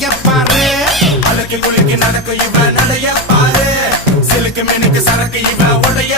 முறைய பாரு அழுக்கு குளிக்கு நடக்கும் இவன் நடைய பாரு சிலுக்கு மினுக்கு சரக்கு இவன் உடைய